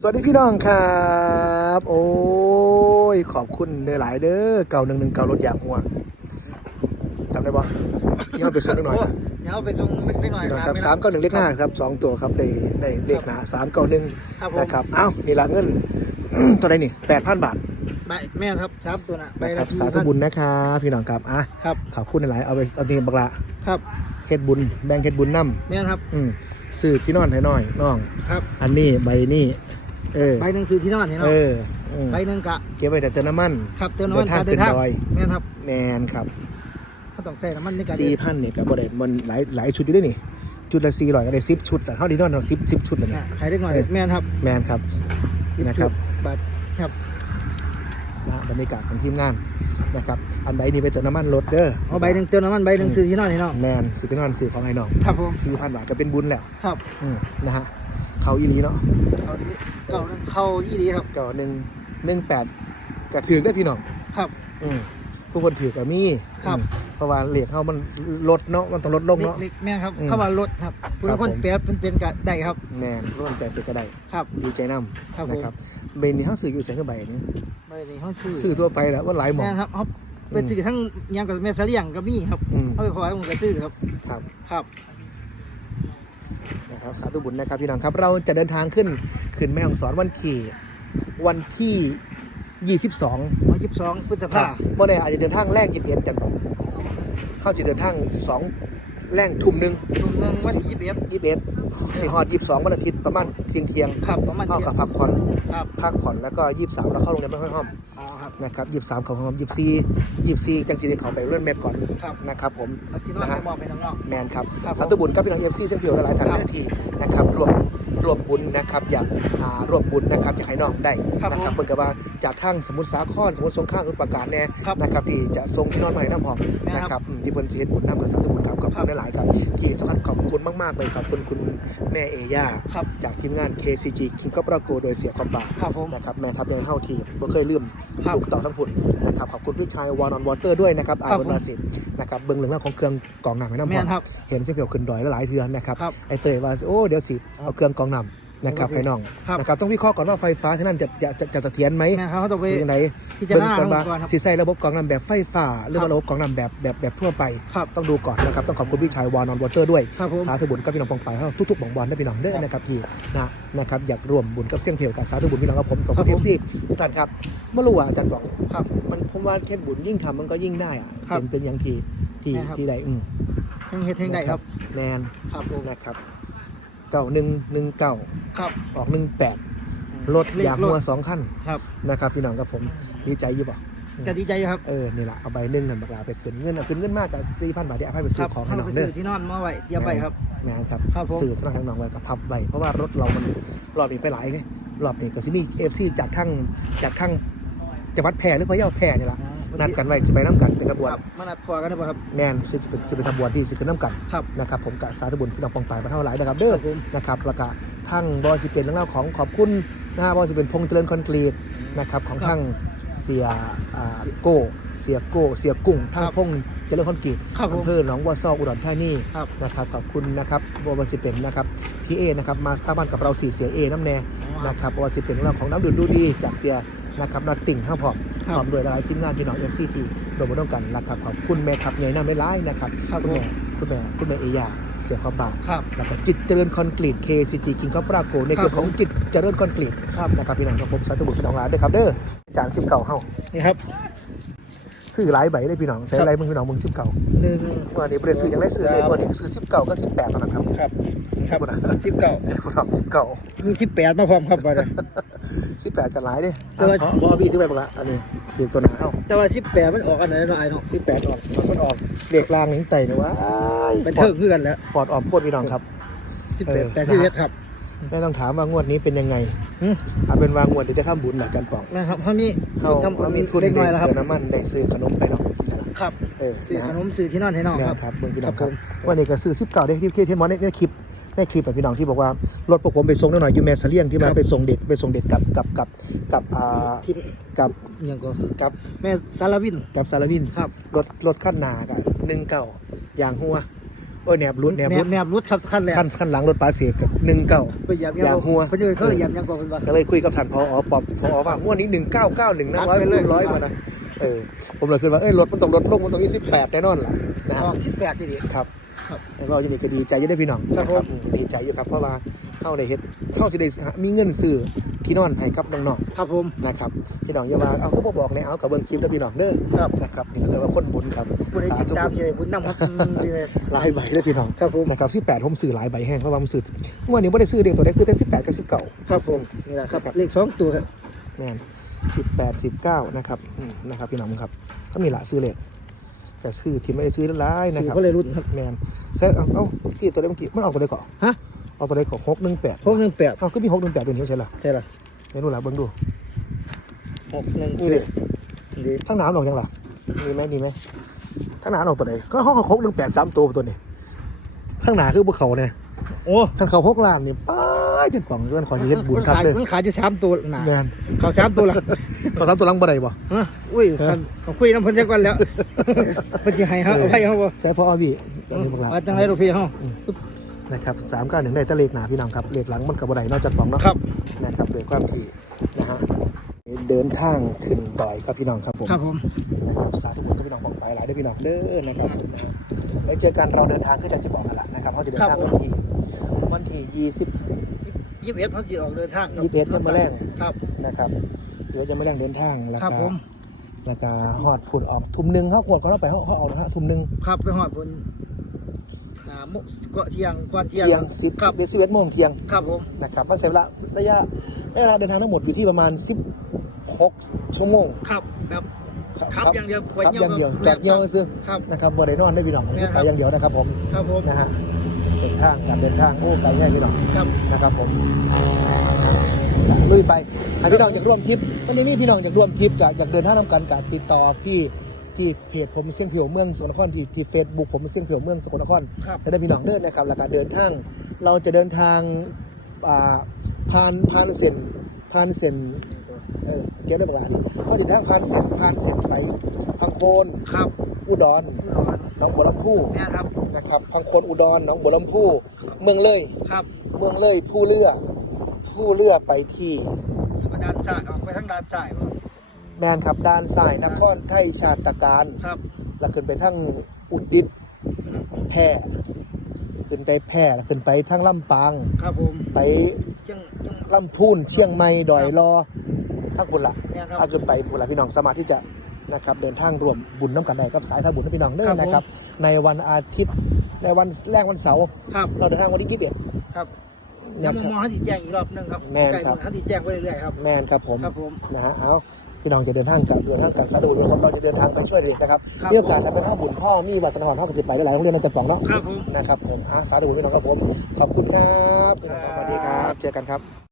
สวัสดีพี่น้องครับ โอ้ย ขอบคุณเด้อหลายเด้อเก่าหนึ่งหนึ่งเก่ารถยางหัวจำได้ปะยี่ห้อไปส่งนิดหน่อยนะเดี๋ยวเอาไปส่งเล็กๆหน่อยพี่น้องนะครับสามเก้าหนึ่งเลขหน้าครับสองตัวครับได้ได้เลขหนาสามเก้าหนึ่งครับผมนะครับ เอ้านี่ละเงินเท่าไหรนี่แปดพันบาทใบแม่ครับสามตัวน่ะใบนะคละรับสี่สาธุพันบุญนะครับพี่น้องครับอะครับ ขอบคุณหลายๆเอาไปเอาทีบักละครับเฮ็ดบุญแบ่งเฮ็ดบุญนํแม่ครับ อืมซื้อที่นอนให้น้อยน้อง ครับ อันนี้ใบนี้ เออ ใบหนึ่งซื้อที่นอนเห็นเอเนาะออืมใบหนึ่งกะเก็บไว้แต่เติมน้ำมัน ครับเติมน้ำมันเดินทางการเดินทางขึ้นดอย แม่ครับแมนครับเขาต้องใส่น้ำมันในการสี่พันเนี่ยกับบริมันหลายหลายชุดอยู่ด้วยนี่ ชุดละสี่ร้อยก็ได้สิบชุดแต่เท่าที่ต้องสิบสิบชุดเลยอะเนี่ยใครเล็กหน่อยเออ แม่ครับแมนครับ นะครับ บาทครับ นะฮะบรรยากาศของทีมงานนะครับอันใบนี้ไปเติมน้ำมันรถเด้อเอาใบหนึ่งเติมน้ำมันใบหนึ่งซื้อที่นอนเห็นเนาะแมนซื้อที่นอนซื้อของไอ้น้องครับผมสี่พันบาทก็เป็นบุญแล้วครับ อืมนะฮะ เขาอีหลีเนาะเขาดีเก่าเข้ายี่ดีครับก็หนึ่งหนึ่งแปดกระถือได้พี่น้องครับ อืมผู้คนถือกับมีครับอืมเพราะว่าเหลียกเขามันลดเนาะมันต้องลดลงเนาะเล็กๆแม่ครับอืมเข้ามารถครับคุณครับคนผมแป๊บเป็นเป็นกะได้ครับแมนร่วมแปดเป็นก็ได้ครับดีใจน้ครับำผมนะครับเบนนี่เขาซื้ออยู่แสนกว่าใบนี้ใบนี้เขาชื่อซื้อทั่วไปแหล้วว่าหลายหมองแม่ครับเขาเป็นสื่อทั้งยังกับแม่เสลียงกับมี่ครับอืมเอาไปพอไว้ผมก็ซื้อครับครับครับ นะครับสาธุบุญนะครับพี่น้องครับเราจะเดินทางขึ้นขึ้นแม่ของสอนวันขี่วันที่ 22วันยี่สิบสองพฤษครัภาบเมื่อใดอาจจะเดินทางแรกยิบเอ็ดกันครับเขาจะเดินทางสอง แรงทุ่มหนึ่งทุ่มหนึ่งวันที่ยี่สิบเอ็ดยี่สิบเอ็ดสี่ฮอดยี่สิบสองวันอาทิตย์ประมาณเที่ยงเที่ยงครับประมาณๆเข้าเที่ยกับงพักผ่อนครับพักผ่อนแล้วก็ยี่สิบสามเราเข้าโรงแรมไม่ค่อยห้อมอ๋อครับนะครับยี่สิบสามเขาห้อมยี่สิบสี่ยี่สิบสี่จังสีได้เขาไปเลื่อนแมกก่อนครับนะครับผมเอาที่นอนไปมอบให้น้องแมนครับครับสาธุบุญครับพี่น้องเอฟซีเส้นเพียวหลายๆทางครับเลือกทีนะครับรวม รวมบุญนะครับ อยากอ่ารวมบุญนะครับอยากให้น้องได้ครับนะครับผมเพิ่นก็ว่าจากทางสมุทรสาครสมุทรสงครามอุปการแน่ครับนะครับที่จะส่งพี่น้องมาให้น้ำหอมแม่นะครับครับอืมที่เพิ่นสิเฮ็ดบุญนำกับสาธุบุญครับขอบครัคุณบหลายๆครับที่สำคัญขอบคุณมากๆเลยครับคุณคุณแม่เอย่าครับ จากทีมงาน KCG King ก็ปราโกโดยเสียขอบบา ครับผม นะครับแม่ทัพยังเฮาทีบ่เคยลืมครับลูกเต่าทั้งผุนนะครับขอบคุณพี่ชายวานอนวอเตอร์ด้วยนะครับอาครับร์ผมนวาสินะครับเบิ่งเรื่องราวของเครื่องกรองน้ำให้น้ำหแม่อมนครับ เห็นเส้นเพียวขึ้นดอยหลายๆเทือนนะครับครับไอเตยว่าโอ้เดี๋ยวสิเอาเครื่องกรองน้ำนะครับเดี๋ยวสิให้น้องครับนะครับต้องวิเคราะห์ก่อนว่าไฟฟ้าที่นั่นจะจะจะจะเสถียรไหมแม่ครับเขาต้องไปสิ่งไหนพิจารเบิ่งณาก่อนว่าก่อนครับสิใส่ระบบกรองน้ำแบบไฟฟ้า หรือครัว่าบระบบกรองน้ำแบบแบบแบบทั่วไป ครับต้องดูก่อนนะครับต้องขอบคุณพี่ชายวานอนวอเตอร์ด้วย ครับผม สาธุบุญกับพี่น้องปองไปให้ทุกๆบ่องบอลได้พี่น้องเด้อนะครับที่นะนะครับอยากร่วมบุญกับเสี่ยงเพียวกับสาธุบุญพี่น้องกับผมขอบครัคุณบเอผม ฟซีทุกท่านครับเมื่อรู้ว่าอาจารย์บอกครับ มันผมว่าแค่บุญยิ่งทำมันก็ยิ่งได้อะครับเป็นเป็นอย่างที่ที่ใช่ครับ ที่ใดอืมแห่งเฮ็ดแห่งใดครับแมนครับผม นะครับ เก้าหนึ่งหนึ่งเก้าครับ ออกหนึ่งแปดรถเลขยางรหัวถสองขั้นครับนะครับพี่น้องกับผมดีใจอยี่บ่ก็ดีใจครับ เออ นี่แหละเอาใบหนึ่งนั่นบักลาไปขึ้นเงินเอาขึ้นเงินมากกับสี่พันบาทเดี๋ยวเอาไปไปคซื้รัอบของให้เขาน้องไปเด้ซื้ออที่นอนมาไว้เตรียมไปครับแมนครับครับผมสื่อสำหรับน้องๆไว้กับพับใบเพราะว่ารถเรามันรอบนี้ไปหลายไงรอบนี้ก็สิมีเอฟซีจากทั้งจากทั้งจังหวัดแพร่หรือพะเยาแพร่นี่แหละ นัดกันไว้สิไปน้ำกันเป็นกระบวนครับมานัดพอกันได้ป่ะครับแมนคือสิเป็นสิเป็นขบวนที่สิเป็นน้ำกันครับนะครับผมกับสาธุบุญพี่น้องปองปายมาเท่าหลายนะครับเด้อครับผมนะครับแล้วก็ทั้งบอสิเป็นเรื่องเล่าวของขอบคุณนะฮะบอสิเป็นพงษ์เจริญคอนกรีตนะครับของครับทั้งเสียอ่าโก้เสียโก้เสียกุ้งทั้งครับพงษ์เจริญคอนกรีตครับผมอำเภอหนองบัวซออุดรธานีครับนะครับขอบคุณนะครับบอสิเป็นนะครับพี่เอนะครับมาสร้างบ้านกับเราสี่เสียเอน้ำแน่นะครับบอสิเป็นเรื่องของน้ำดื่มดูดีจากเสีย นะครับนัดติ่งห้าพร้อมครับพร้อมด้วยหลายๆทีมงานพี่น้องเอฟซีทีรวมมาด้วยกันนะครับขอบคุณแม่ทัพใหญ่น้ำไม่ร้ายนะครับครับคุณแม่ผมคุณแม่คุณแม่เอยาเสียความบาปครับแล้วก็จิตเจริญคอนกรีต KCG กิงคอปราโกในครับเกี่ยวของจิตเจริญคอนกรีตครับนะครับพี่น้องครับผมสาธุบุญพี่น้องหลานด้วยครับเด้อจานสิบเก่าเฮานี่ครับ ซื้อหลายใบได้อพี่น้องใส่ครับไรมึงพี่น้องมึงสิบเก่าหนึ่งวันนี้บริซื้อยังได้ซื้อเลยครับวันนี้ซื้อสิบเก่าก็สิบแปดเท่านั้นครับครับนี่ครับพูดนะสิบเก้าเอ้ยพี่น้องสิบเก่ามีสิบแปดมาพร้อมครับว่าเลยสิบแปดกันหลายเด้แต่ว่าขอขอพี่ที่ไปบอกละอันนี้คือตัวหนาเอ้าแต่ว่าสิบแปดมันออกอันไหนเนาะไอ้เนาะสิบแปดออกมันออกเด็กลางหนิงไต่เนี่ยว้ายเป็นเทิงคือกันแล้วฟอร์ดออกโคตรพี่น้องครับสิบเอแปดอแปดสิบเอ็ดครับ ไม่ต้องถามว่างวดนี้เป็นยังไงหืมเอาเป็นว่างวดเดี๋ยวได้ข้ามบุญหลักจันป่องนะครับเขามีเขาทำเขามีทุนเล็กน้อยแล้วครับเติมน้ำมันได้ซื้อขนมไปเนาะครับเออซื้อนะขฮะนมซื้อที่นอนให้น้องเนี่ยครับครับเบิ่งพี่น้องคครัรับบผมวันนี้ก็ซื้อซิปเก่าได้ที่ที่ที่มอสในในคลิปในคลิปแบบพี่น้องที่บอกว่ารถพวกผมไปส่งหน่อยอยู่แมสเลียงที่มาครับไปส่งเด็กไปส่งเด็กกับกับกับกับอ่าที่กับอยังก็กับแม่สารวินกับซาลาวินครับรถรถขั้นหนากับหนึ่งเก่าอย่างหัว โอ้ยแหนบรุดแหนบรุดแนบรุดครับขั้นแรกขั้นขั้นหลังรถปลาเสกกับหนึ่งเก้า ไปเหยียบอย่าหัว เพิ่นเลยเขาเลยเหยียบยังกว่าเพิ่นว่า ก็เลยคุยกับท่านพอปอบพอว่างวดนี้หนึ่งเก้าเก้าหนึ่งนะร้อยตัดไปเลย ร้อยมานะเออผมเลยคิดว่าเอ้ยรถมันต้องลดลงมันต้องยี่สิบแปดแน่นอนล่ะนะออก18ทีเดียวครับครับแล้วเราจะมีก็ดีใจอยังได้พี่น้องครับผมอืมดีใจอยู่ครับเพราะว่าเข้าในเฮ็ดเข้าจะได้มีเงินซื้อ ที่นอนให้กับน้องครับผมๆนะครับพี่น้องอย่าว่าเอาก็บ่บอกในเอากับเบิ่งคลิปแล้วพี่น้องเด้อครับนะครับนี่ก็เรียกว่าคนบุญครับผู้ใดสาติดธุตามเจบุญนำครับอืมดีเลยหลายใบเลยพี่น้องครับผมนะครับที่แปดผมซื้อหลายใบแห้งเพราะว่าผมซื้อเมื่อวานนี้ไม่ได้ซื้อเด็กตัวได้ซื้อได้สิบแปดกับสิบเก้าครับผมนี่แหละครับเลขสองตัวครับแม่นสิบแปดสิบเก้านะครับอืมนะครับพี่น้องครับก็มีหละซื้อเลขแต่ซื้อที่ไม่ได้ซื้อหลายนะสี่ครับก็เลยรุ่นครับ แมนเซ่เอาเอ้าเมื่อกี้ตัวได้เมื่อกี้มันออกตัวได้ก่อนฮะ ออกตัวได้ก่อนหกหนึ่งแปดหกหนึ่งแปดเอ้าก็มีหกหนึ่งแปดเป็นนี้ใช่หรอใช่หรอเห็นดูหละเบิ่งดูหกหนึ่งนี่เลยดีทั้งหนาวออกยังล่ะมีไหมมีไหมทั้งหนาวออกตัวไหนก็ห้องหกหนึ่งแปดสามตัวตัวนี้ทั้งหนาคือพวกเขาเนี่ยโอ้ทั้งเขาหกล้านนี่ป้ายจนป่องจนขอจะเฮ็ดบุญครับมันขายเลยมันขายอยู่สามตัวหนาแมนเขาสามตัวละเขาทำตัวหลังบ่ได้บ่ฮะอุ้ยกันเขาคุยน้ำเพันจักวันแล้วเพิ่นสิให้เฮาเอาให้เฮาบ่ใส่พออาวีตอนนี้พวกเราว่าจังไรลูกพี่เฮา นะครับสามเก้าหนึ่งได้แตะเลขหนาพี่น้องครับเลขหลังมันกับบ่ได้นอกจากป่องเนาะครับนะครับโดยความที่นะฮะเดินทางขึ้นดอยครับพี่น้องครับผมครับผมนะครับสาธุบุญกับพี่น้องของไปหลายเด้อพี่น้องเด้อนะครับนะฮะไว้เจอกันเราเดินทางขึ้นจากจะบอกกันละนะครับเขาจะเดินทางวันที่วันที่ยี่สิบยี่สิบเอ็ดเขาสิออกเดินทางยี่สิบเอ็ดเนี่ยมาแรงครับนะครับเดี๋ยวจะมาแรงเดินทางแล้วครับก็ผมแล้วก็หอดผุดออกทุ่มหนึ่งเขาขวดเขาเราไปเขาเขาเอานะฮะทุ่มหนึ่งครับไปหอดบน หามุกก็เที่ยงก่อนเที่ยงเที่ยงสิบครับเดือนสิบเอ็ดโมงเที่ยงครับผมนะครับมันใช้เวลาระยะระยะเดินทางทั้งหมดอยู่ที่ประมาณ16ชั่วโมงครับแบบครับอย่างเดียวครับอย่างเดียวจอดเดียวซื้อครับนะครับบ่ได้นอนได้พี่น้องเนี่ยครับไปอย่างเดียวนะครับผมครับผมนะฮะเส้นทางการเดินทางโอ้ไกลแย่พี่น้องครับนะครับผมลุยไปถ้าพี่น้องอยากร่วมทริปวันนี้มีพี่น้องอยากร่วมทริปกับอยากเดินทางนำกันกับติดต่อพี่ ที่เพจผมเสี่ยงเผียวเมืองสกลนครที่ที่เฟซบุ๊กผมเสี่ยงเผียวเมืองสกลนครครับจะได้พี่น้องเดินนะครับแล้วก็เดินทาง เราจะเดินทางอ่าผ่านผ่านเส้นผ่านเส้นเออเกี่ยวกับร้านเราจะเดินทางผ่านเส้นผ่านเส้นไปพังโคนครับอุดรหนองบัวลำพูเนี่ยครับนะครับพังโคนอุดรหนองบัวลำพูเมืองเลยครับ เมืองเลยผู้เลือผู้เลือไปที่มาด้านซ้ายออกไปทางด้านซ้ายบ่ แมนครับด้านซ้ายนครไทยชาตการครับแล้วขึ้นไปทั้งอุดิตแพร่ขึ้นไปแพร่แล้วขึ้นไปทั้งลำปางครับผมไปจังจัง ลำพูนเชียงใหม่ดอยรอทักบุญละเนี่ยครับถ้าขึ้นไปบุญละพี่น้องสามารถที่จะนะครับ เดินทางรวมบุญน้ำกันได้กับสายทางบุญนะพี่น้องเด้อครับผม นะครับ ในวันอาทิตย์ในวันแรกวันเสาร์ครับเราเดินทางวันที่ยี่สิบเอ็ดครับนะยังครับมองให้ติแจ้งอีกรอบหนึงครับแม่นใกล้ครับมือให้ติแจ้งไปเรื่อยๆครับ แมนครับผมครับผม นะฮะเอา พี่น้องจะเดินทางกับเดินทางกับสาธุบุญครับเราจะเดินทางไปช่วยเด็กนะครับครับ มีโอกาสจะไปทำบุญพ่อมีวัดสนอนพ่อปฏิบัติได้หลายโรงเรียนในจังหวัดเนาะครับผม นะครับผมอะสาธุบุญพี่น้องครับผมขอบคุณครับพี่น้องครับสวัสดีครับ เจอกันครับ